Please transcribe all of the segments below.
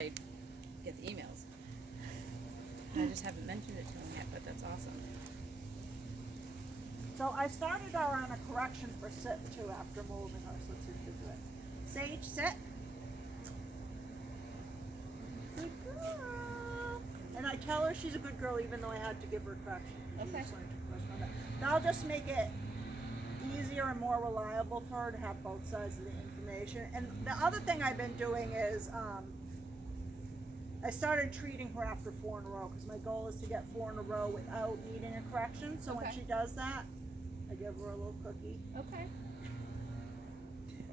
I get the emails. I just haven't mentioned it to him yet, but that's awesome. So I started her on a correction for sit too after moving her, so let's see if we do it. Sage, sit. Good girl. And I tell her she's a good girl even though I had to give her a correction. Okay. That'll just make it easier and more reliable for her to have both sides of the information. And the other thing I've been doing is I started treating her after 4 in a row because my goal is to get 4 in a row without needing a correction. So when Okay. she does that, I give her a little cookie. Okay.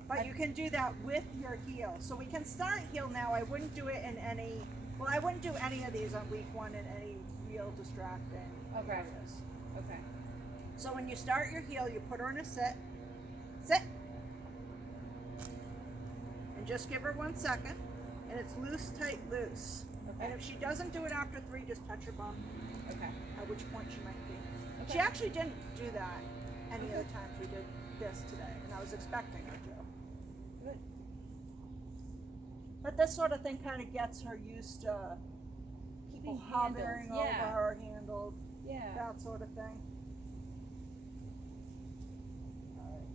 But you can do that with your heel. So we can start heel now. I wouldn't do it in any, well, I wouldn't do any of these on week 1 in any real distracting areas. Okay. So when you start your heel, you put her in a sit. Sit. And just give her 1 second. And it's loose, tight, loose. Okay. And if she doesn't do it after 3, just touch her bum. Okay. At which point she might be. Okay. She actually didn't do that any of the times we did this today. And I was expecting her to. Good. But this sort of thing kind of gets her used to people Being hovering handled, yeah. over her, handled, Yeah. that sort of thing. Alright.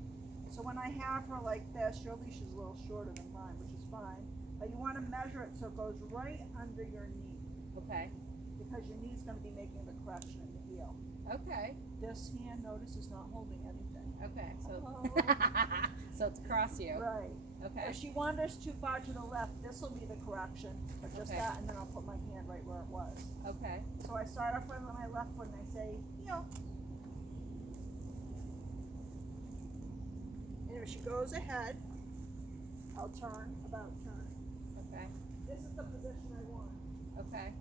So when I have her like this, your leash is a little shorter than mine, which is fine. But you want to measure it so it goes right under your knee. Okay. Because your knee's going to be making the correction in the heel. Okay. This hand, notice, is not holding anything. Okay. So Oh. so it's across you. Right. Okay. If she wanders too far to the left, this will be the correction. But just Okay. that, and then I'll put my hand right where it was. Okay. So I start off with my left foot and I say, heel. And if she goes ahead, I'll turn, about turn. Okay. This is the position I want. Okay.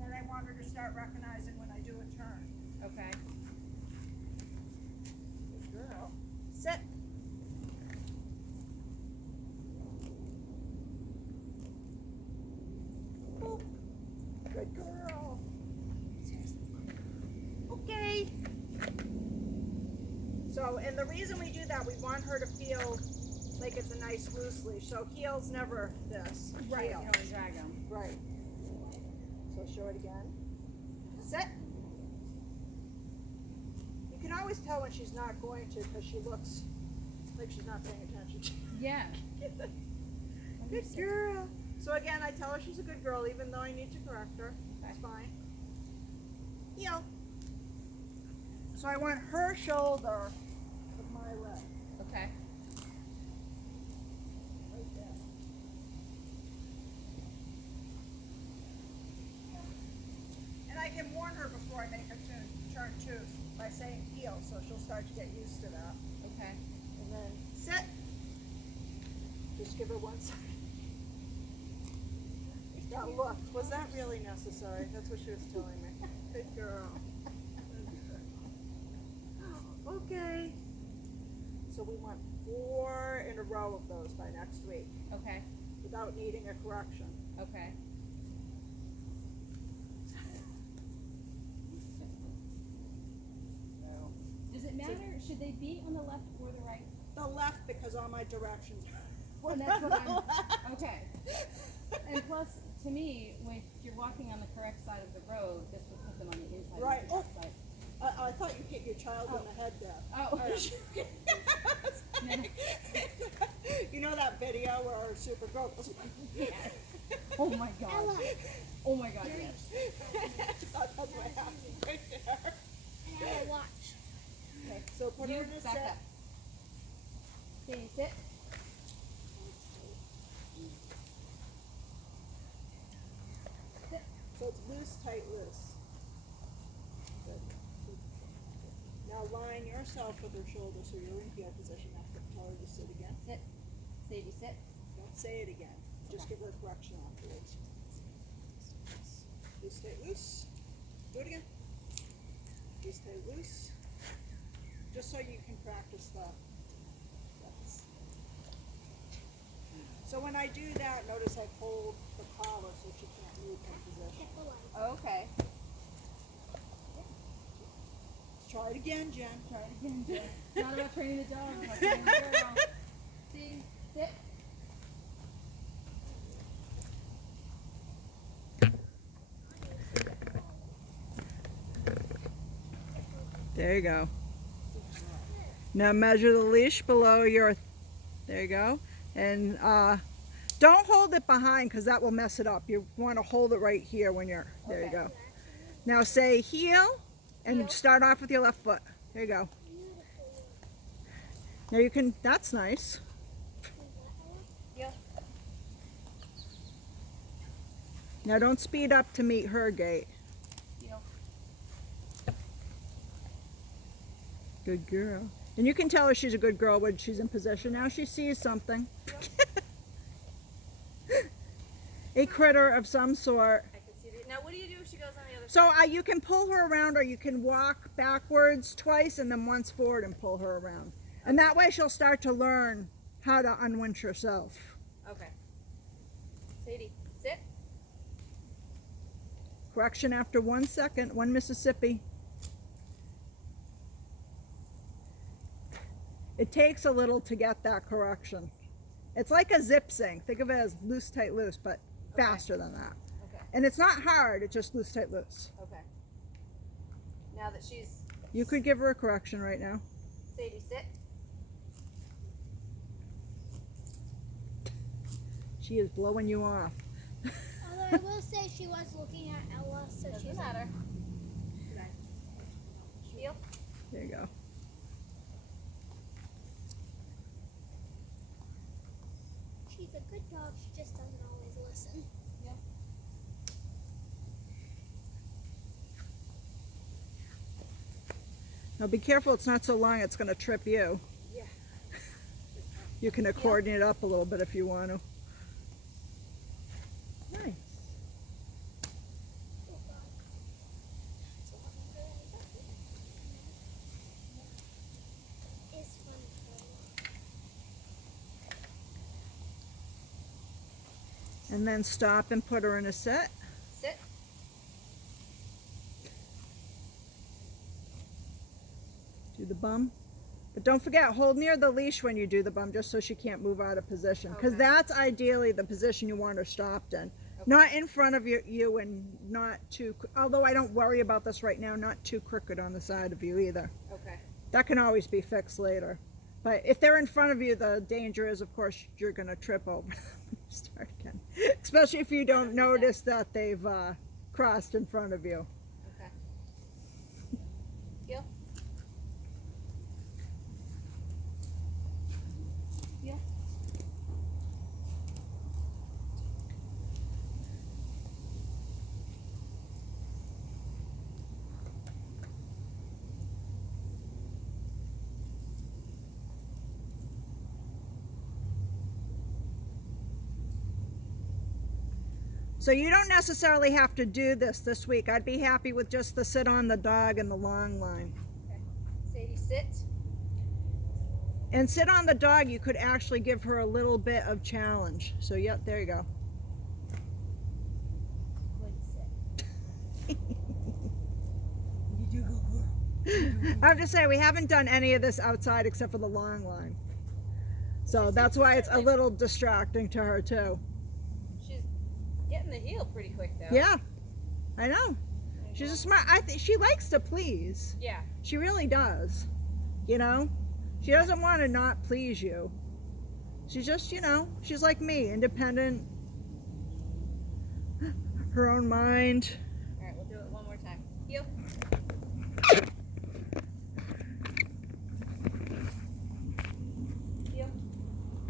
And then I want her to start recognizing when I do a turn. Okay. Good girl. Sit. Boop. Good girl. Okay. So, and the reason we do that, we want her to feel like it's a nice loose leash. So heels never this. Right. You Heel. can always drag them. Right. So show it again. Sit. You can always tell when she's not going to because she looks like she's not paying attention to Yeah. Good girl. So again, I tell her she's a good girl even though I need to correct her. That's Okay. fine. Heel. So I want her shoulder with my leg. Okay. Right there. And I can warn her before I make her turn too by saying heel, so she'll start to get used to that. Okay. And then sit. Just give her 1 second. That look, was that really necessary? That's what she was telling me. Good girl. Okay. So we want 4 in a row of those by next week Okay. without needing a correction. Okay. Does it matter? Should they be on the left or the right? The left because all my directions are And that's what on the I'm. left. Okay. And plus, to me, when you're walking on the correct side of the road, this would put them on the inside Right. of the outside. I thought you hit your child in the head there. Oh. You know that video where Supergirl goes, Yes. Oh my god. Ella. Oh my god, yes. that's what happened right there. And Ella, watch. Okay, so put her You in a back sit. up. Stay sit. Sit. So it's loose, tight, loose. Good. Now line yourself with her shoulder so you're in heel position after. Tell her to sit again. Sit. Sadie, sit. Don't say it again. Just give her a correction afterwards. Loose, stay loose. Do it again. Loose, stay loose. Just so you can practice the. So when I do that, notice I hold the collar so she can't move from position. Okay. try it again, Jen. Try it again, Jen. It's not about training the dog, it's about training the girl. See, sit. There you go. Now measure the leash below your, there you go. And don't hold it behind because that will mess it up. You want to hold it right here when you're, there you go. Now say heel and start off with your left foot. There you go. Now you can, that's nice. Heel. Now don't speed up to meet her gait. Heel. Good girl. And you can tell her she's a good girl when she's in position. Now she sees something. A critter of some sort. I can see that. Now what do you do if she goes on the other So you can pull her around, or you can walk backwards twice and then once forward and pull her around. And that way she'll start to learn how to unwinch herself. Okay. Sadie, sit. Correction after 1 second, 1 Mississippi. It takes a little to get that correction. It's like a zip sync. Think of it as loose, tight, loose, but faster than that. Okay. And it's not hard, it's just loose, tight, loose. Okay. Now that she's... You could give her a correction right now. Sadie, sit. She is blowing you off. Although I will say she was looking at Ella, so Doesn't she's matter. Heel. There you go. she's a good dog. She just doesn't always listen. Yep. Now be careful, it's not so long it's going to trip you. Yeah. You can accordion it up a little bit if you want to. Nice. Oh God. So I'm really happy. It's fun for And then stop and put her in a sit. Sit. Do the bum. But don't forget, hold near the leash when you do the bum, just so she can't move out of position. Because Okay. that's ideally the position you want her stopped in. Not in front of you and not too, although I don't worry about this right now, not too crooked on the side of you either. Okay. That can always be fixed later. But if they're in front of you, the danger is, of course, you're going to trip over them when you start again. Especially if you don't notice that they've crossed in front of you. Okay. Heel. Heel. So you don't necessarily have to do this week. I'd be happy with just the sit on the dog and the long line. Okay. Sadie, sit. And sit on the dog, you could actually give her a little bit of challenge. So yep, there you go. Good sit. I have to say, we haven't done any of this outside except for the long line. So that's why it's a little distracting to her too. She's getting the heel pretty quick though. Yeah, I know. She's a smart, I think she likes to please. Yeah. She really does. You know? She doesn't want to not please you. She's just, you know, she's like me, independent, her own mind.